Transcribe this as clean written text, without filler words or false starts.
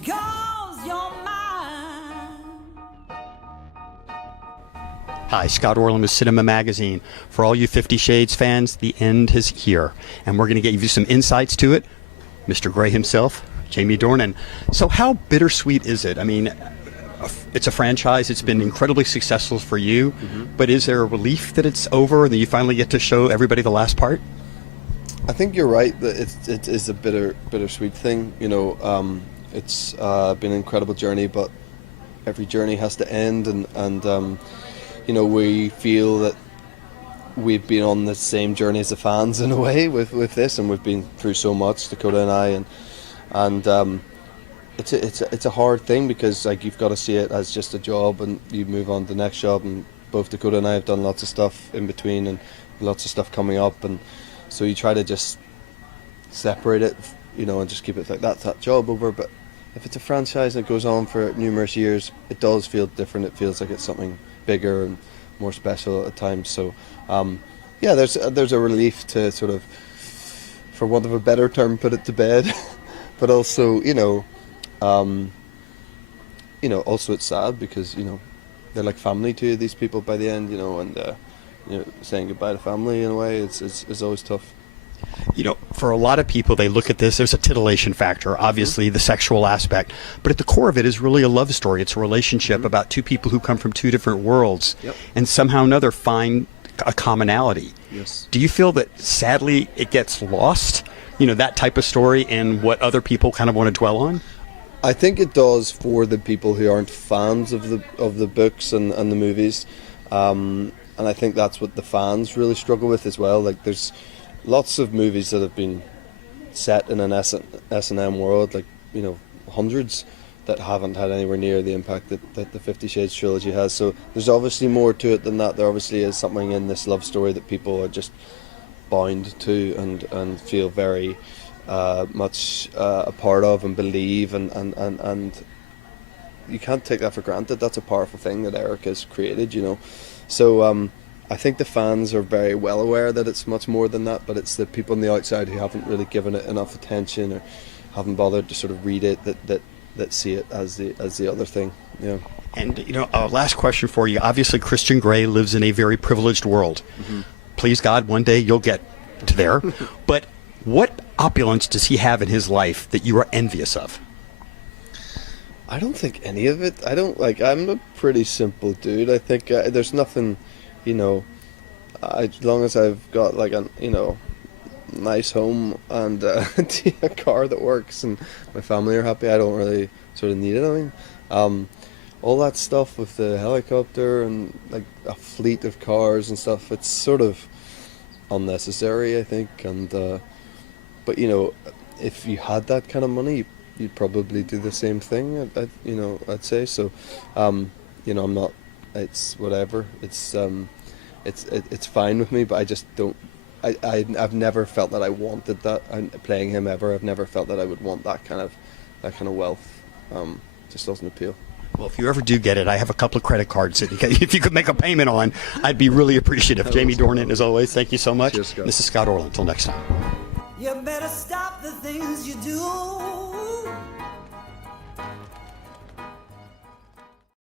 because you're mine. Hi, Scott Orland with Cinema Magazine. For all you 50 Shades fans, the end is here, and we're going to give you some insights to it. Mr. Gray himself, Jamie Dornan. So how bittersweet is it? I mean, it's a franchise. It's been incredibly successful for you, but is there a relief that it's over and that you finally get to show everybody the last part? I think you're right that it is a bittersweet thing. You know, it's been an incredible journey, but every journey has to end, and you know, we feel that we've been on the same journey as the fans in a way with this, and we've been through so much, Dakota and I, and it's a hard thing because like you've got to see it as just a job, and you move on to the next job. And both Dakota and I have done lots of stuff in between, and lots of stuff coming up, and so you try to just separate it, you know, and just keep it like that's that job over. But if it's a franchise that goes on for numerous years, it does feel different. It feels like it's something bigger and more special at times. So yeah, there's a relief to sort of, for want of a better term, put it to bed. But also, you know, also it's sad because, you know, they're like family to you, these people, by the end, you know, and you know, saying goodbye to family in a way is always tough. You know, for a lot of people, they look at this, there's a titillation factor, obviously the sexual aspect, but at the core of it is really a love story. It's a relationship about two people who come from two different worlds and somehow or another find a commonality. Yes. Do you feel that sadly it gets lost, you know, that type of story, and what other people kind of want to dwell on? I think it does for the people who aren't fans of the books and the movies, and I think that's what the fans really struggle with as well. Like there's lots of movies that have been set in an S&M world, like, you know, hundreds, that haven't had anywhere near the impact that the 50 Shades trilogy has. So there's obviously more to it than that. There obviously is something in this love story that people are just bound to and feel very much a part of and believe, and you can't take that for granted. That's a powerful thing that Eric has created, you know. So I think the fans are very well aware that it's much more than that, but it's the people on the outside who haven't really given it enough attention or haven't bothered to sort of read it that see it as the other thing. Yeah. And, you know, last question for you. Obviously, Christian Grey lives in a very privileged world. Please God, one day you'll get to there. But what opulence does he have in his life that you are envious of? I don't think any of it. I'm a pretty simple dude. I think there's nothing, you know, as long as I've got like a, you know, nice home and a car that works and my family are happy, I don't really sort of need anything. All that stuff with the helicopter and like a fleet of cars and stuff, it's sort of unnecessary, I think. And but you know, if you had that kind of money, you'd probably do the same thing. I'd say so. You know, I'm not. It's whatever. It's fine with me, but I just don't. I've never felt that I wanted that. I'm playing him ever. I've never felt that I would want that kind of wealth. Just doesn't appeal. Well, if you ever do get it, I have a couple of credit cards that if you could make a payment on, I'd be really appreciative. Jamie Dornan, as always, thank you so much. Cheers, Scott. This is Scott Orland. Until next time. You better stop the things you do.